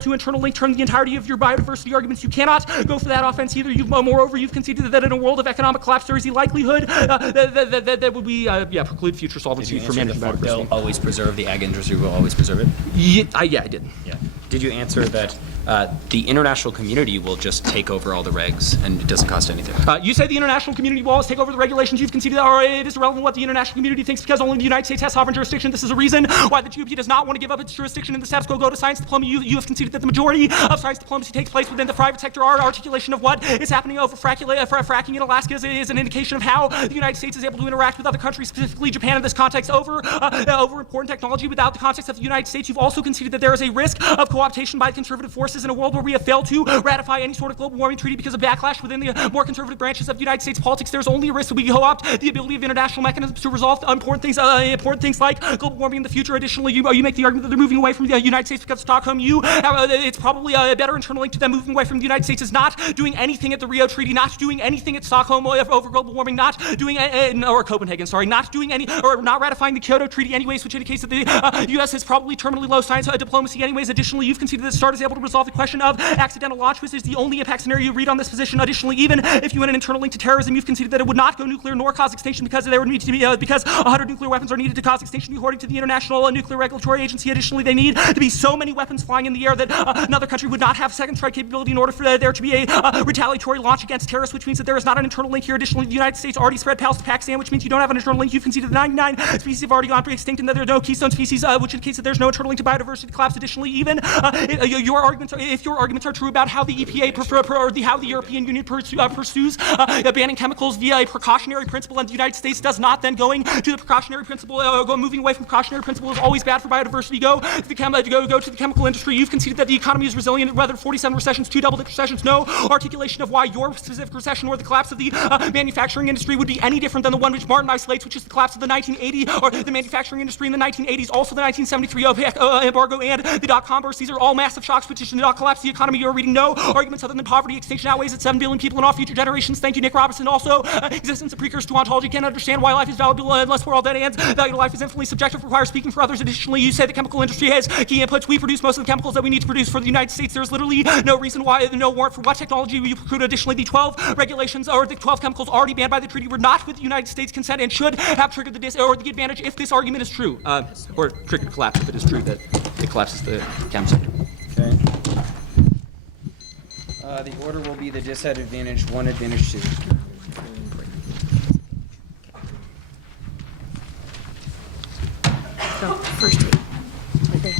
to internal link turn the entirety of your biodiversity arguments. You cannot go for that offense either. Moreover, you've conceded that in a world of economic collapse, there is a likelihood that would be preclude future solvency for managing biodiversity. They'll always preserve the ag industry. Will always preserve it. Yeah, I did. Yeah. Did you answer that the international community will just take over all the regs and it doesn't cost anything? You say the international community will always take over the regulations. You've conceded that it is irrelevant what the international community thinks because only the United States has sovereign jurisdiction. This is a reason why the GOP does not want to give up its jurisdiction in the status quo. Go to science diplomacy. You have conceded that the majority of science diplomacy takes place within the private sector. Our articulation of what is happening over fracking in Alaska is an indication of how the United States is able to interact with other countries, specifically Japan in this context, over important technology without the context of the United States. You've also conceded that there is a risk of co-optation by conservative forces in a world where we have failed to ratify any sort of global warming treaty because of backlash within the more conservative branches of the United States politics. There's only a risk that we co-opt the ability of international mechanisms to resolve important things like global warming in the future. Additionally, you make the argument that they're moving away from the United States because of Stockholm. It's probably a better internal link to them moving away from the United States is not doing anything at the Rio Treaty, not doing anything at Stockholm over global warming, not doing or Copenhagen, sorry, not doing any or not ratifying the Kyoto Treaty anyways, which indicates that the U.S. has probably terminally low science diplomacy anyways. Additionally, you've conceded that START is able to resolve the question of accidental launch, which is the only impact scenario you read on this position. Additionally, even if you went an internal link to terrorism, you've conceded that it would not go nuclear nor cause extinction because there would need to be because 100 nuclear weapons are needed to cause extinction according to the International Nuclear Regulatory Agency. Additionally, they need to be so many weapons flying in the air that another country would not have second strike capability in order for there to be a retaliatory launch against terrorists, which means that there is not an internal link here. Additionally, the United States already spread pals to Pakistan, which means you don't have an internal link. You've conceded that 99 species have already gone extinct and that there are no keystone species, which indicates that there's no internal link to biodiversity collapse. Additionally, even if your arguments are true about how the EPA how the European Union pursues banning chemicals via a precautionary principle, and the United States does not, then going to the precautionary principle, moving away from precautionary principle is always bad for biodiversity. Go to the chemical industry. You've conceded that the economy is resilient, whether 47 recessions, 2 double-digit recessions. No articulation of why your specific recession or the collapse of the manufacturing industry would be any different than the one which Martin isolates, which is the collapse of the 1980 or the manufacturing industry in the 1980s, also the 1973 OPEC embargo and the dot-com burst. These are all massive shocks which did not collapse the economy. You're reading no arguments other than poverty extinction outweighs at 7 billion people in all future generations. Thank you, Nick Robinson. Also, existence of precursor to ontology. Can't understand why life is valuable unless we're all dead ends. Value to life is infinitely subjective, requires speaking for others. Additionally, you say the chemical industry has key inputs. We produce most of the chemicals that we need to produce for the United States. There's literally no reason why, no warrant for what technology we preclude. Additionally, the 12 regulations or the 12 chemicals already banned by the treaty were not with the United States consent and should have triggered the advantage if this argument is true, or triggered collapse if it is true that it collapses the chem sector. Okay. The order will be the dishead advantage 1, advantage 2. So, first read. But they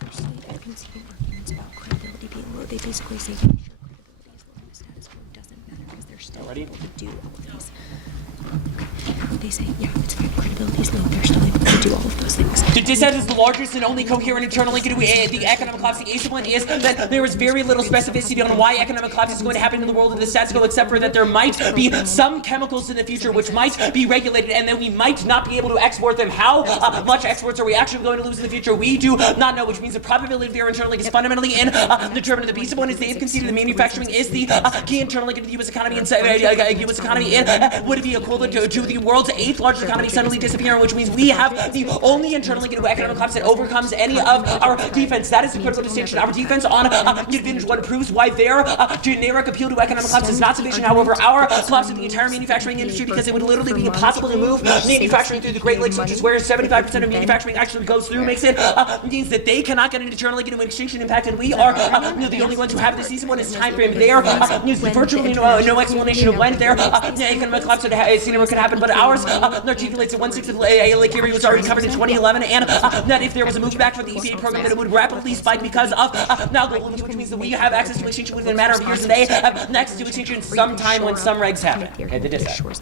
first read, they're conceding arguments about credibility being low. They basically say, yeah, sure, credibility is low in the status quo. It doesn't matter because they're still able to do all of these. They say, yeah, it's fine, credibility is low. They're still able to do all of those things. The dissent is the largest and only coherent internal link to the economic collapse. The ace one is that there is very little specificity on why economic collapse is going to happen in the world of the status quo, except for that there might be some chemicals in the future which might be regulated and then we might not be able to export them. How much exports are we actually going to lose in the future? We do not know, which means the probability of their internal link is fundamentally indeterminate. The piece of one is they've conceded the manufacturing is the key internal link into the U.S. economy, and U.S. economy would it be equivalent to the world's 8th largest economy suddenly disappearing, which means we have the only internal link into economic collapse that overcomes any of our defense. That is the critical distinction. Our defense on advantage one proves why their generic appeal to economic collapse is not sufficient. However, our collapse of the entire manufacturing industry, because it would literally be impossible to move manufacturing through the Great Lakes, which is where 75% of manufacturing actually goes through, makes it means that they cannot get an internal link into an extinction impact, and we are the only ones who have this season one is time frame there. There's virtually no explanation of when their economic collapse could happen, but ours articulates that 1/6 of Lake Erie was already covered in 2011, and that if there was a move back for the EPA program, that it would rapidly spike because of now the loans, which means that we have access to extinction within a matter of years, and they have access to extinction sometime when some regs happen. Okay, the dissent.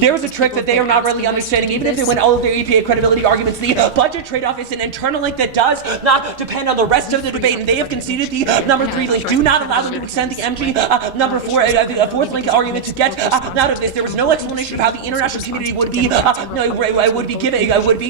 There was a trick that they are not really understanding. Even if they win all of their EPA credibility arguments, the budget trade-off is an internal link that does not depend on the rest of the debate, and they have conceded the number 3 link. Do not allow them to extend the MG number 4, the 4th link argument to get out of this. There was no explanation of how the international community community would be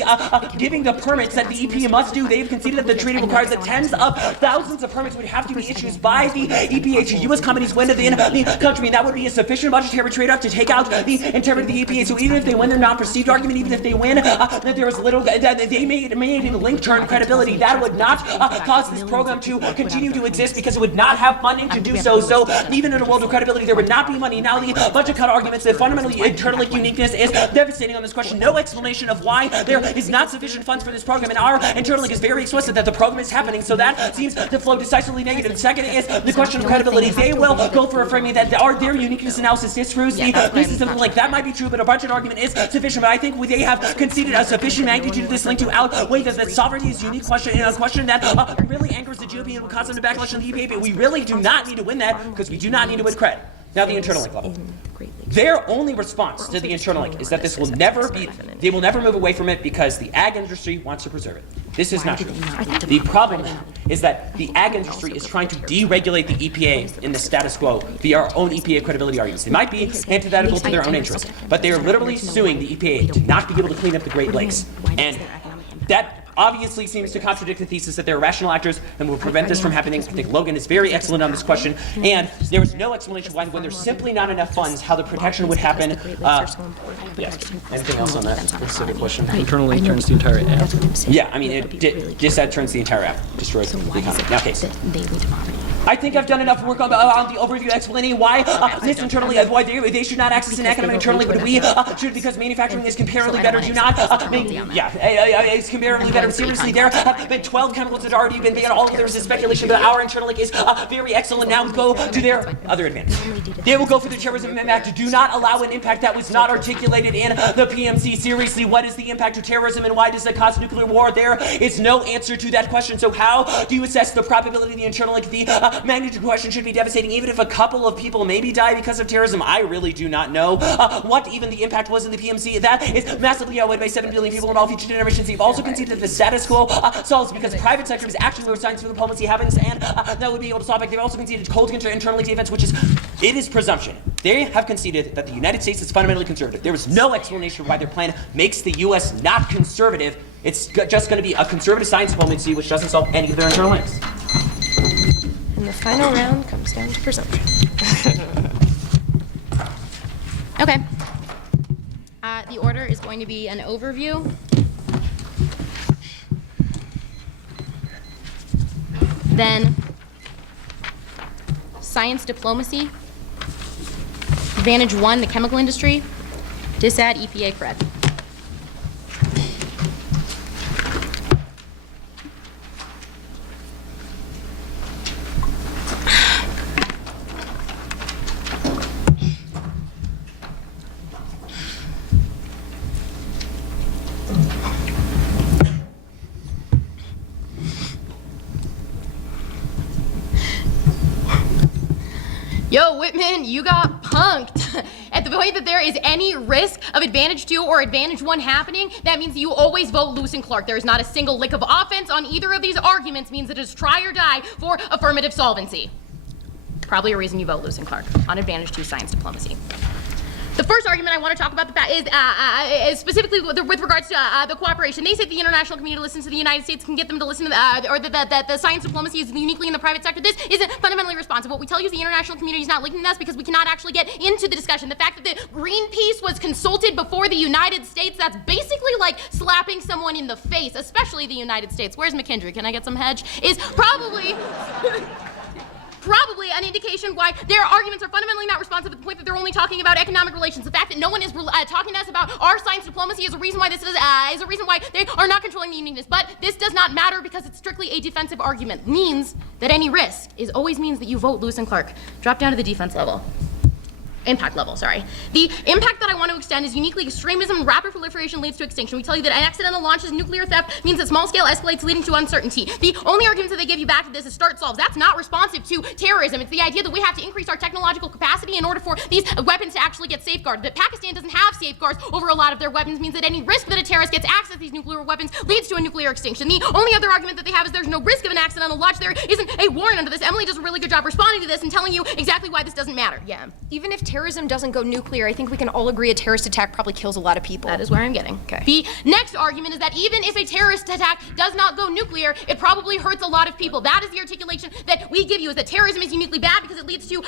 giving the permits that the EPA must do. They've conceded that the treaty requires that tens of thousands of permits would have to be issued by the EPA to U.S. companies when within the country, and that would be a sufficient budgetary trade-off to take out the integrity of the EPA. So even if they win their non-perceived argument, even if they win, that there was little, that they made a link to earn credibility, that would not cause this program to continue to exist because it would not have funding to do so. So even in a world of credibility, there would not be money. Now the budget cut arguments, the fundamentally internal uniqueness is devastating on this question. No explanation of why there is not sufficient funds for this program, and our internal link is very explicit that the program is happening. So that seems to flow decisively negative. Second is the question of credibility. They will go for a framing that their uniqueness analysis disproves the thesis of the link. That might be true, but a budget argument is sufficient. But I think they have conceded a sufficient magnitude of this link to outweigh the sovereignty is unique question, and a question that really anchors the GOP and will cause them to backlash on the EPA. But we really do not need to win that because we do not need to win credit. Now the internal link level. Their only response to the internal link is that this will never be, they will never move away from it because the ag industry wants to preserve it. This is not true. The problem is that the ag industry is trying to deregulate the EPA in the status quo via our own EPA credibility arguments. They might be antithetical to their own interests, but they are literally suing the EPA to not be able to clean up the Great Lakes. And that obviously seems to contradict the thesis that they're rational actors and will prevent this from happening. I think Logan is very excellent on this question, and there is no explanation why, when there's simply not enough funds, how the protection would happen. Yes. Anything else on that specific question? Internal link turns the entire app. Yeah, I mean, that turns the entire app, destroys the economy. Now, okay. I think I've done enough work on the overview explaining why this internally, why they should not access an economic internally, but we should because manufacturing is comparatively better. Do not, it's comparatively better. Seriously, there have been 12 chemicals that have already been banned. All of there is speculation, but our internal link is very excellent. Now we go to their other advantage. They will go for the Terrorism Act. Do not allow an impact that was not articulated in the PMC. Seriously, what is the impact of terrorism and why does it cause nuclear war? There is no answer to that question. So how do you assess the probability of the internal link? The magnitude question should be devastating. Even if a couple of people maybe die because of terrorism, I really do not know what even the impact was in the PMC. That is massively outweighed by 7 billion people and all future generations. You've also conceded that the status quo solves because private sector is actually where science for diplomacy happens, and that would be able to solve it. They've also conceded cold internally defense, which is, it is presumption. They have conceded that the United States is fundamentally conservative. There is no explanation why their plan makes the U.S. not conservative. It's just going to be a conservative science diplomacy, which doesn't solve any of their internal links. And the final round comes down to presumption. Okay. The order is going to be an overview. Then science diplomacy. Advantage 1, the chemical industry. Disad, EPA, cred. Yo, Whitman, you got punked. At the point that there is any risk of advantage 2 or advantage 1 happening, that means you always vote Lewis and Clark. There is not a single lick of offense on either of these arguments, means it is try or die for affirmative solvency. Probably a reason you vote Lewis and Clark on advantage 2 science diplomacy. The first argument I want to talk about is specifically with regards to the cooperation. They say the international community listens to the United States, can get them to listen to or that the science diplomacy is uniquely in the private sector. This isn't fundamentally responsive. What we tell you is the international community is not linking us because we cannot actually get into the discussion. The fact that the Greenpeace was consulted before the United States, that's basically like slapping someone in the face, especially the United States. Where's McKendry? Can I get some hedge? Is probably... probably an indication why their arguments are fundamentally not responsive at the point that they're only talking about economic relations. The fact that no one is talking to us about our science diplomacy is a reason why this is a reason why they are not controlling the uniqueness. But this does not matter because it's strictly a defensive argument. Means that any risk always means that you vote Lewis and Clark. Drop down to the defense level. Impact level, sorry. The impact that I want to extend is uniquely extremism, rapid proliferation leads to extinction. We tell you that an accidental launch is nuclear theft, means that small scale escalates leading to uncertainty. The only arguments that they give you back to this is start solves. That's not responsive to terrorism. It's the idea that we have to increase our technological capacity in order for these weapons to actually get safeguarded. That Pakistan doesn't have safeguards over a lot of their weapons means that any risk that a terrorist gets access to these nuclear weapons leads to a nuclear extinction. The only other argument that they have is there's no risk of an accidental launch. There isn't a warrant under this. Emily does a really good job responding to this and telling you exactly why this doesn't matter. Yeah. Even if terrorism doesn't go nuclear, I think we can all agree a terrorist attack probably kills a lot of people. That is where I'm getting. Okay. The next argument is that even if a terrorist attack does not go nuclear, it probably hurts a lot of people. That is the articulation that we give you, is that terrorism is uniquely bad because it leads to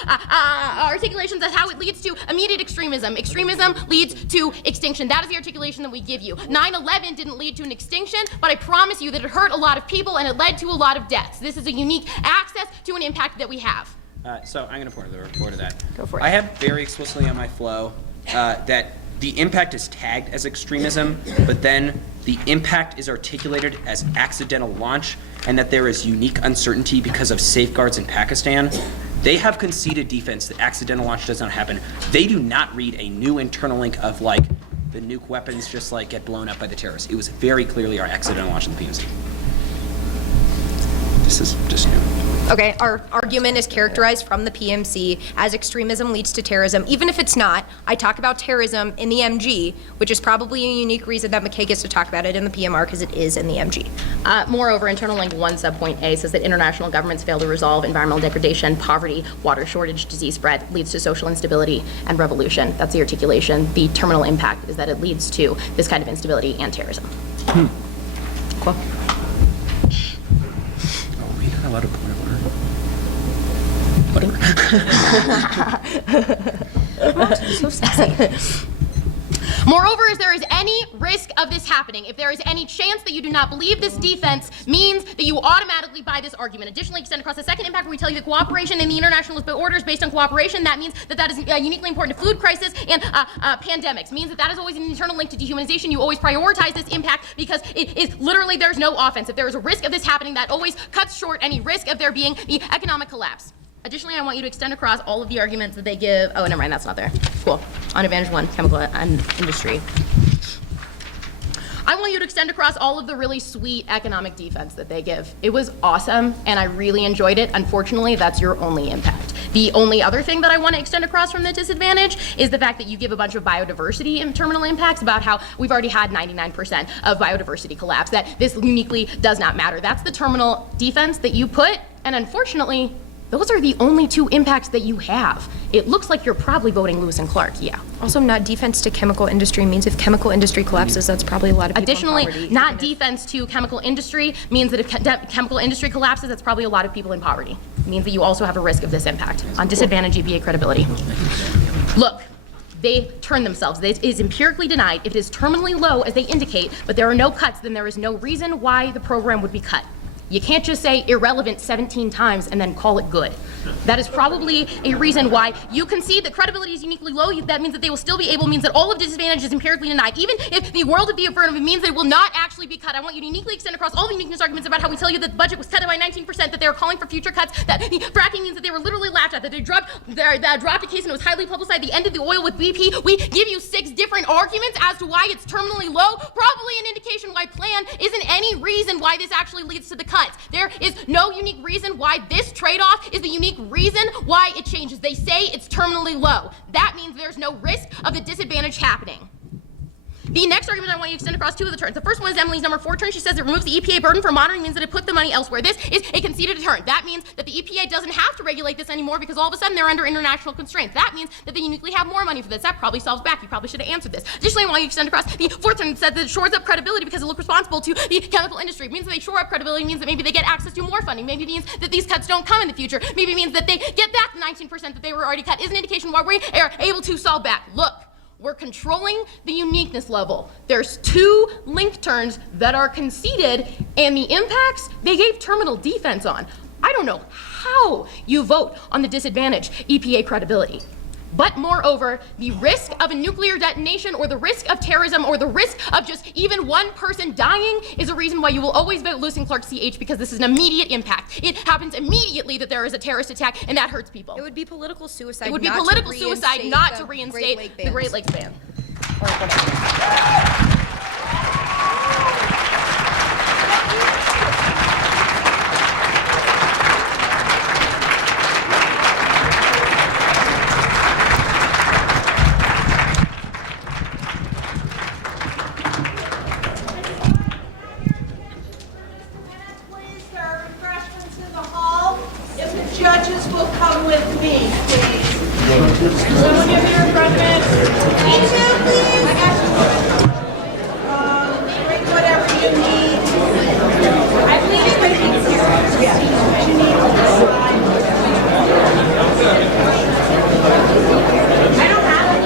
articulations as how it leads to immediate extremism. Extremism leads to extinction. That is the articulation that we give you. 9/11 didn't lead to an extinction, but I promise you that it hurt a lot of people and it led to a lot of deaths. This is a unique access to an impact that we have. So I'm going to point to the report of that. Go for it. I have very explicitly on my flow that the impact is tagged as extremism, but then the impact is articulated as accidental launch, and that there is unique uncertainty because of safeguards in Pakistan. They have conceded defense that accidental launch does not happen. They do not read a new internal link of like the nuke weapons just like get blown up by the terrorists. It was very clearly our accidental launch of the PMC. This is just new. Okay, our argument is characterized from the PMC as extremism leads to terrorism. Even if it's not, I talk about terrorism in the MG, which is probably a unique reason that McKay gets to talk about it in the PMR because it is in the MG. Moreover, internal link 1 subpoint A says that international governments fail to resolve environmental degradation, poverty, water shortage, disease spread, leads to social instability and revolution. That's the articulation. The terminal impact is that it leads to this kind of instability and terrorism. Cool. Oh, we got a lot of point of order. Whatever. So sassy. Moreover, if there is any risk of this happening, if there is any chance that you do not believe this defense, means that you automatically buy this argument. Additionally, extend across the second impact where we tell you that cooperation in the internationalist order is based on cooperation. That means that that is uniquely important to food crisis and pandemics. Means that that is always an internal link to dehumanization. You always prioritize this impact because it is literally there's no offense. If there is a risk of this happening, that always cuts short any risk of there being the economic collapse. Additionally, I want you to extend across all of the arguments that they give. Oh, never mind, that's not there. Cool. On advantage 1, chemical industry. I want you to extend across all of the really sweet economic defense that they give. It was awesome, and I really enjoyed it. Unfortunately, that's your only impact. The only other thing that I want to extend across from the disadvantage is the fact that you give a bunch of biodiversity and terminal impacts about how we've already had 99% of biodiversity collapse, that this uniquely does not matter. That's the terminal defense that you put, and unfortunately, those are the only 2 impacts that you have. It looks like you're probably voting Lewis and Clark, yeah. Also, not defense to chemical industry means if chemical industry collapses, that's probably a lot of people Additionally, in poverty. not defense to chemical industry means that if chemical industry collapses, that's probably a lot of people in poverty. It means that you also have a risk of this impact on disadvantaged EPA credibility. Look, they turn themselves. It is empirically denied. If it is terminally low, as they indicate, but there are no cuts, then there is no reason why the program would be cut. You can't just say irrelevant 17 times and then call it good. That is probably a reason why you concede that credibility is uniquely low. That means that they will still be able, means that all of disadvantage is empirically denied. Even if the world of the affirmative means that it will not actually be cut. I want you to uniquely extend across all the uniqueness arguments about how we tell you that the budget was cut by 19%, that they were calling for future cuts, that the fracking means that they were literally laughed at, that they dropped a case and it was highly publicized, the end of the oil with BP. We give you 6 different arguments as to why it's terminally low, probably an indication why plan isn't any reason why this actually leads to the cuts. There is no unique reason why this trade-off is the unique reason why it changes. They say it's terminally low. That means there's no risk of the disadvantage happening. The next argument I want you to extend across 2 of the turns. The first one is Emily's number 4 turn. She says it removes the EPA burden for monitoring, means that it put the money elsewhere. This is a conceded deterrent. That means that the EPA doesn't have to regulate this anymore because all of a sudden they're under international constraints. That means that they uniquely have more money for this. That probably solves back. You probably should have answered this. Additionally, I want you to extend across the 4th turn. It says that it shores up credibility because it looks responsible to the chemical industry. It means that they shore up credibility, means that maybe they get access to more funding. Maybe it means that these cuts don't come in the future. Maybe it means that they get back the 19% that they were already cut. Is an indication why we are able to solve back. Look. We're controlling the uniqueness level. There's 2 link turns that are conceded, and the impacts they gave terminal defense on. I don't know how you vote on the disadvantage EPA credibility. But moreover, the risk of a nuclear detonation or the risk of terrorism or the risk of just even one person dying is a reason why you will always vote Lewis and Clark CH, because this is an immediate impact. It happens immediately that there is a terrorist attack, and that hurts people. It would be political suicide. It would be not political to suicide not to reinstate the Great Lakes ban. Or whatever. Please, there are refreshments in the hall. If the judges will come with me, please. Someone give me your refreshments. Me too, please. I got you. Drink whatever you need. I believe it's my pizza. Yeah. What you need. I don't have it.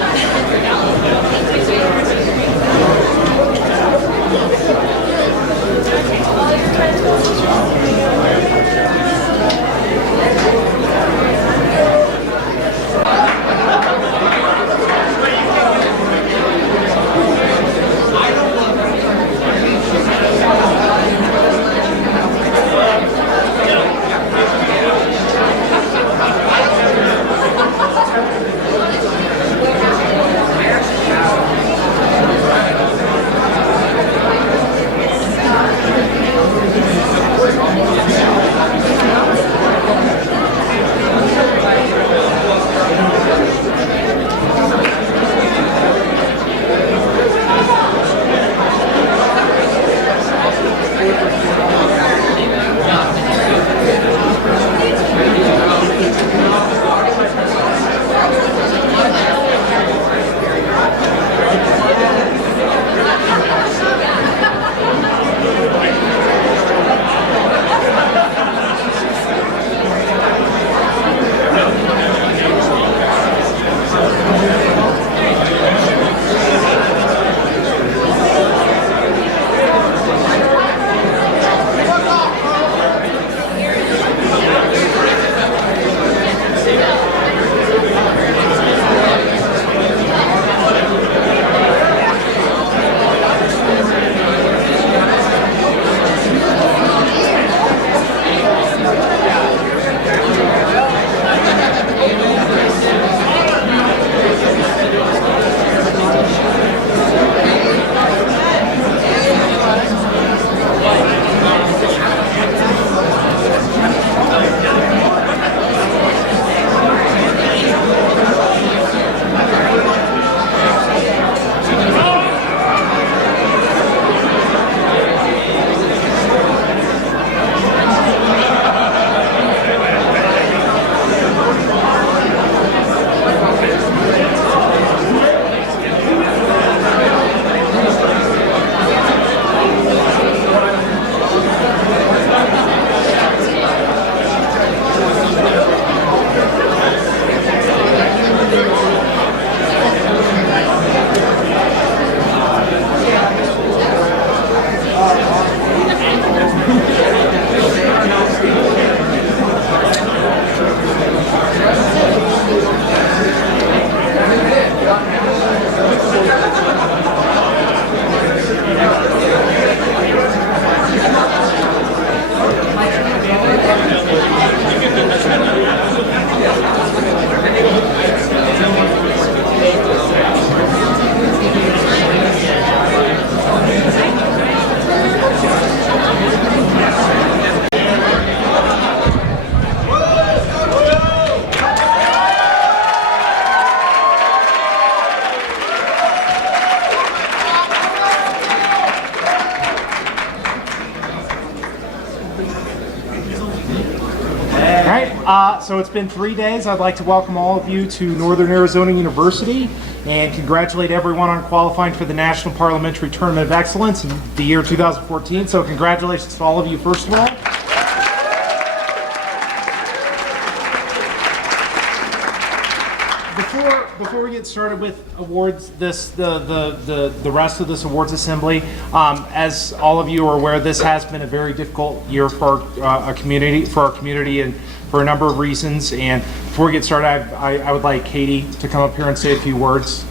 So it's been 3 days. I'd like to welcome all of you to Northern Arizona University and congratulate everyone on qualifying for the National Parliamentary Tournament of Excellence in the year 2014. So congratulations to all of you, first of all. Before we get started with awards, the rest of this awards assembly, as all of you are aware, this has been a very difficult year for our community, and for a number of reasons. And before we get started, I would like Katie to come up here and say a few words.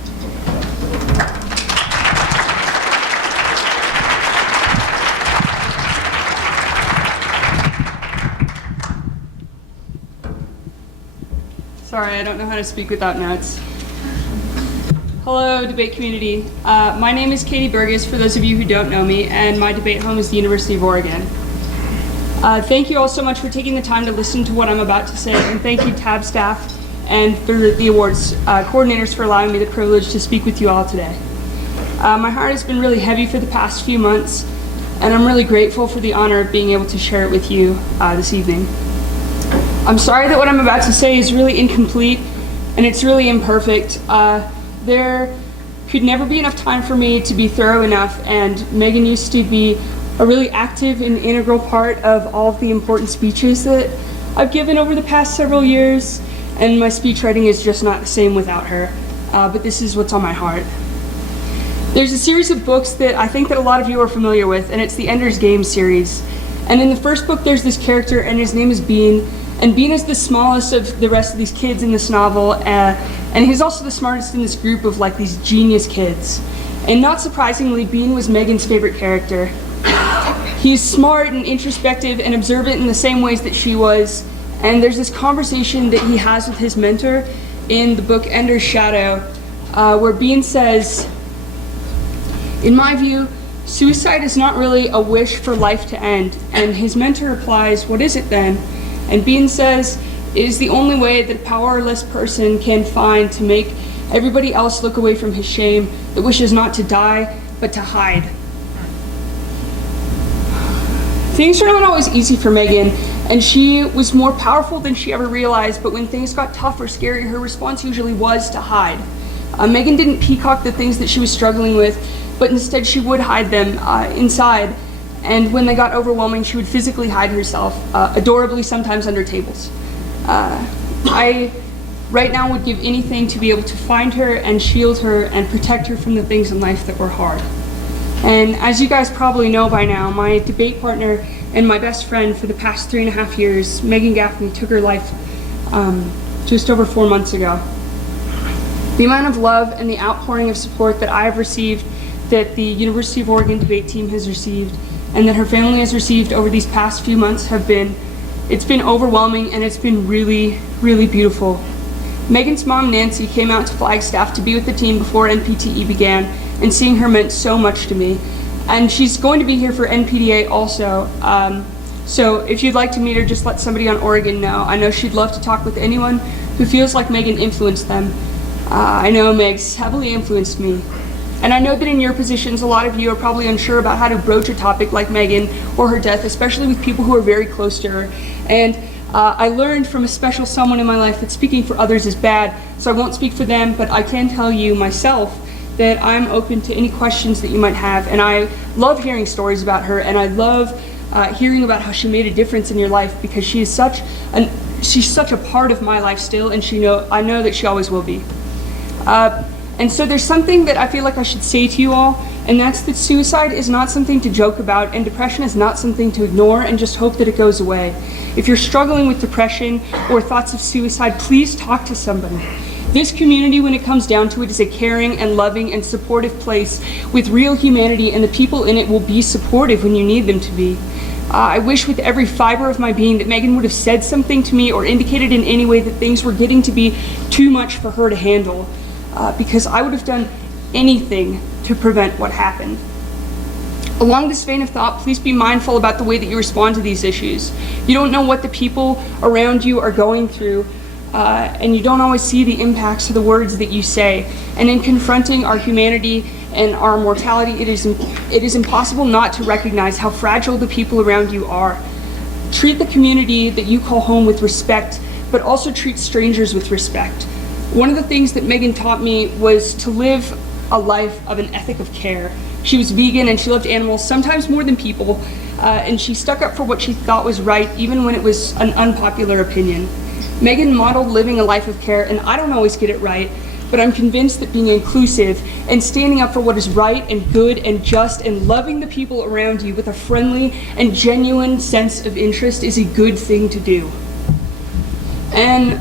Sorry, I don't know how to speak without notes. Hello, debate community. My name is Katie Burgess, for those of you who don't know me, and my debate home is the University of Oregon. Thank you all so much for taking the time to listen to what I'm about to say, and thank you TAB staff and for the awards coordinators for allowing me the privilege to speak with you all today. My heart has been really heavy for the past few months, and I'm really grateful for the honor of being able to share it with you this evening. I'm sorry that what I'm about to say is really incomplete, and it's really imperfect. There could never be enough time for me to be thorough enough, and Megan used to be a really active and integral part of all of the important speeches that I've given over the past several years, and my speech writing is just not the same without her, but this is what's on my heart. There's a series of books that I think that a lot of you are familiar with, and it's the Ender's Game series. And in the first book, there's this character, and his name is Bean. And Bean is the smallest of the rest of these kids in this novel, and he's also the smartest in this group of like these genius kids. And not surprisingly, Bean was Megan's favorite character. He's smart and introspective and observant in the same ways that she was. And there's this conversation that he has with his mentor in the book Ender's Shadow, where Bean says, "In my view, suicide is not really a wish for life to end." And his mentor replies, "What is it then?" And Bean says, "It is the only way that a powerless person can find to make everybody else look away from his shame that wishes not to die, but to hide." Things were not always easy for Megan, and she was more powerful than she ever realized, but when things got tough or scary, her response usually was to hide. Megan didn't peacock the things that she was struggling with, but instead she would hide them inside, and when they got overwhelming, she would physically hide herself, adorably sometimes under tables. I right now would give anything to be able to find her and shield her and protect her from the things in life that were hard. And as you guys probably know by now, my debate partner and my best friend for the past 3.5 years, Megan Gaffney, took her life just over 4 months ago. The amount of love and the outpouring of support that I have received, that the University of Oregon debate team has received, and that her family has received over these past few months it's been overwhelming, and it's been really, really beautiful. Megan's mom, Nancy, came out to Flagstaff to be with the team before NPTE began, and seeing her meant so much to me. And she's going to be here for NPTE also. So if you'd like to meet her, just let somebody on Oregon know. I know she'd love to talk with anyone who feels like Megan influenced them. I know Meg's heavily influenced me. And I know that in your positions, a lot of you are probably unsure about how to broach a topic like Megan or her death, especially with people who are very close to her. And I learned from a special someone in my life that speaking for others is bad, so I won't speak for them, but I can tell you myself that I'm open to any questions that you might have. And I love hearing stories about her, and I love hearing about how she made a difference in your life, because she's such a part of my life still, and I know that she always will be. And so there's something that I feel like I should say to you all, and that's that suicide is not something to joke about, and depression is not something to ignore and just hope that it goes away. If you're struggling with depression or thoughts of suicide, please talk to somebody. This community, when it comes down to it, is a caring and loving and supportive place with real humanity, and the people in it will be supportive when you need them to be. I wish with every fiber of my being that Megan would have said something to me or indicated in any way that things were getting to be too much for her to handle. Because I would have done anything to prevent what happened. Along this vein of thought, please be mindful about the way that you respond to these issues. You don't know what the people around you are going through, and you don't always see the impacts of the words that you say. And in confronting our humanity and our mortality, it is impossible not to recognize how fragile the people around you are. Treat the community that you call home with respect, but also treat strangers with respect. One of the things that Megan taught me was to live a life of an ethic of care. She was vegan and she loved animals, sometimes more than people, and she stuck up for what she thought was right, even when it was an unpopular opinion. Megan modeled living a life of care, and I don't always get it right, but I'm convinced that being inclusive and standing up for what is right and good and just and loving the people around you with a friendly and genuine sense of interest is a good thing to do. And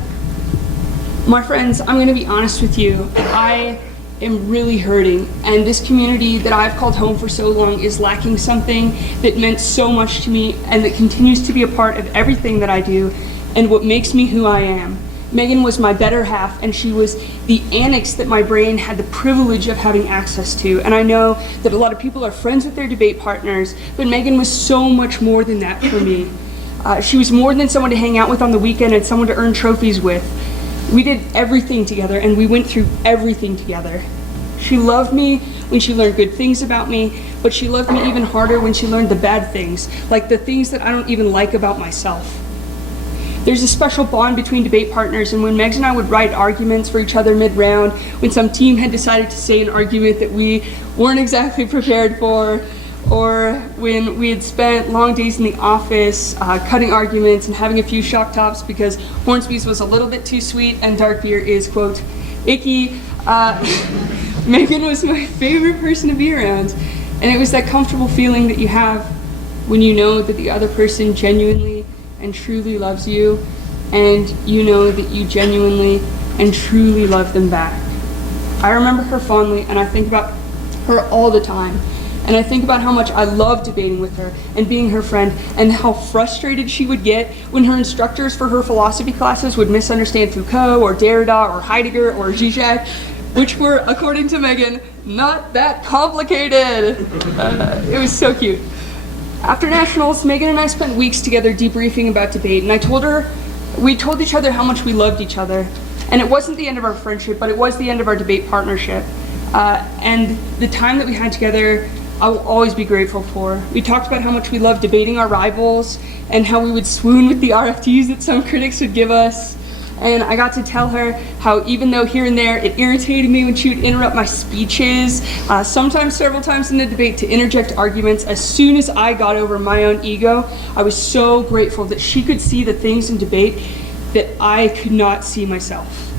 my friends, I'm going to be honest with you. I am really hurting, and this community that I've called home for so long is lacking something that meant so much to me and that continues to be a part of everything that I do and what makes me who I am. Megan was my better half, and she was the annex that my brain had the privilege of having access to. And I know that a lot of people are friends with their debate partners, but Megan was so much more than that for me. She was more than someone to hang out with on the weekend and someone to earn trophies with. We did everything together, and we went through everything together. She loved me when she learned good things about me, but she loved me even harder when she learned the bad things, like the things that I don't even like about myself. There's a special bond between debate partners, and when Megs and I would write arguments for each other mid-round, when some team had decided to say an argument that we weren't exactly prepared for, or when we had spent long days in the office cutting arguments and having a few shock tops because Hornsby's was a little bit too sweet and dark beer is, quote, icky, Megan was my favorite person to be around. And it was that comfortable feeling that you have when you know that the other person genuinely and truly loves you, and you know that you genuinely and truly love them back. I remember her fondly, and I think about her all the time. And I think about how much I loved debating with her and being her friend, and how frustrated she would get when her instructors for her philosophy classes would misunderstand Foucault or Derrida or Heidegger or Zizek, which were, according to Megan, not that complicated. It was so cute. After nationals, Megan and I spent weeks together debriefing about debate, and we told each other how much we loved each other. And it wasn't the end of our friendship, but it was the end of our debate partnership. And the time that we had together, I will always be grateful for. We talked about how much we loved debating our rivals and how we would swoon with the RFTs that some critics would give us. And I got to tell her how even though here and there it irritated me when she would interrupt my speeches, sometimes several times in the debate to interject arguments, as soon as I got over my own ego, I was so grateful that she could see the things in debate that I could not see myself.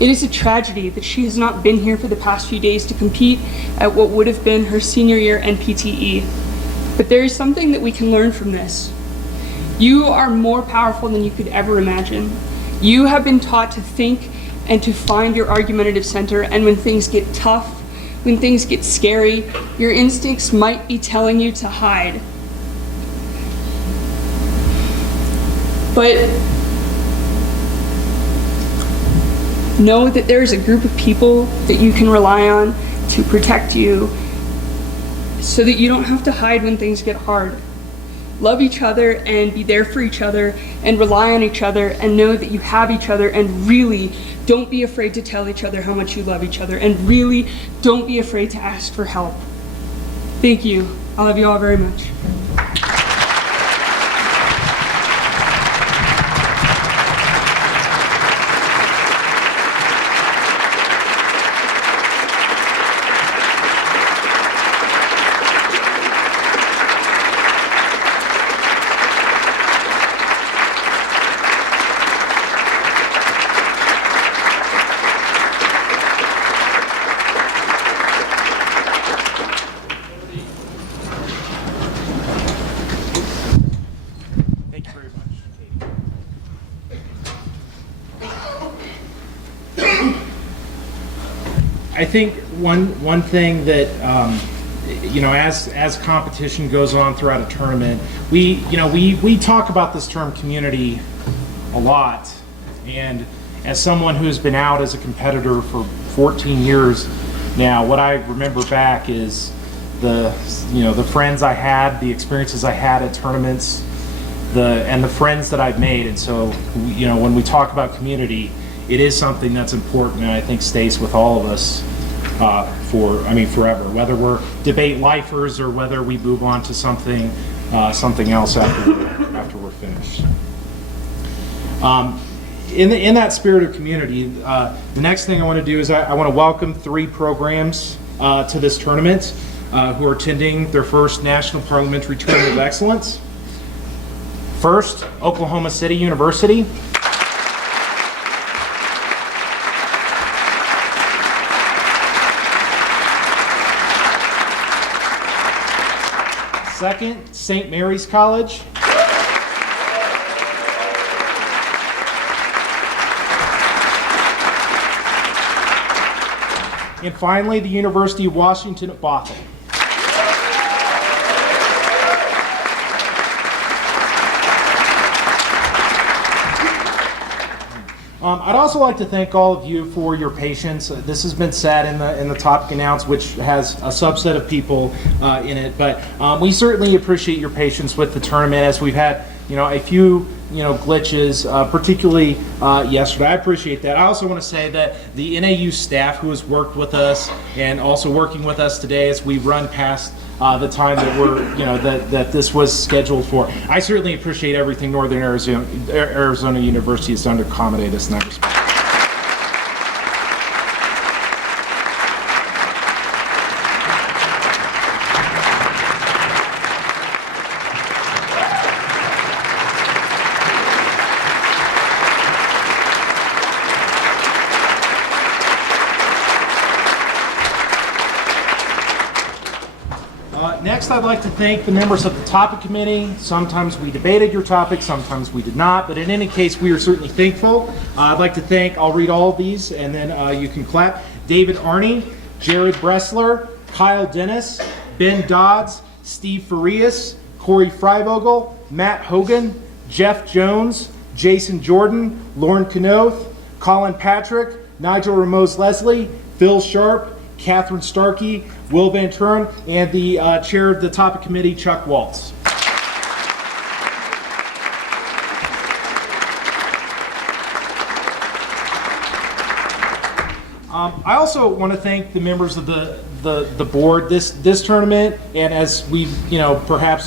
It is a tragedy that she has not been here for the past few days to compete at what would have been her senior year NPTE. But there is something that we can learn from this. You are more powerful than you could ever imagine. You have been taught to think and to find your argumentative center, and when things get tough, when things get scary, your instincts might be telling you to hide. But know that there is a group of people that you can rely on to protect you so that you don't have to hide when things get hard. Love each other and be there for each other and rely on each other and know that you have each other, and really don't be afraid to tell each other how much you love each other, and really don't be afraid to ask for help. Thank you. I love you all very much. I think one thing that as competition goes on throughout a tournament, we talk about this term community a lot, and as someone who's been out as a competitor for 14 years now, what I remember back is the friends I had, the experiences I had at tournaments, and the friends that I've made. And so when we talk about community, it is something that's important, and I think stays with all of us forever, whether we're debate lifers or whether we move on to something else after we're finished. In that spirit of community, the next thing I want to do is I want to welcome 3 programs to this tournament who are attending their first National Parliamentary Tournament of Excellence. First, Oklahoma City University. Second, St. Mary's College. And finally, the University of Washington at Bothell. I'd also like to thank all of you for your patience. This has been said in the topic announce, which has a subset of people in it, but we certainly appreciate your patience with the tournament, as we've had a few glitches, particularly yesterday. I appreciate that. I also want to say that the NAU staff who has worked with us and also working with us today as we run past the time that that this was scheduled for. I certainly appreciate everything Northern Arizona University has done to accommodate us in that respect. Next, I'd like to thank the members of the topic committee. Sometimes we debated your topic, sometimes we did not, but in any case, we are certainly thankful. I'd like to thank, I'll read all of these and then you can clap. David Arney, Jared Bressler, Kyle Dennis, Ben Dodds, Steve Farias, Corey Freivogel, Matt Hogan, Jeff Jones, Jason Jordan, Lauren Knoth, Colin Patrick, Nigel Ramos-Leslie, Phil Sharp, Catherine Starkey, Will Van Turen, and the chair of the topic committee, Chuck Waltz. I also want to thank the members of the board this tournament, and as we've perhaps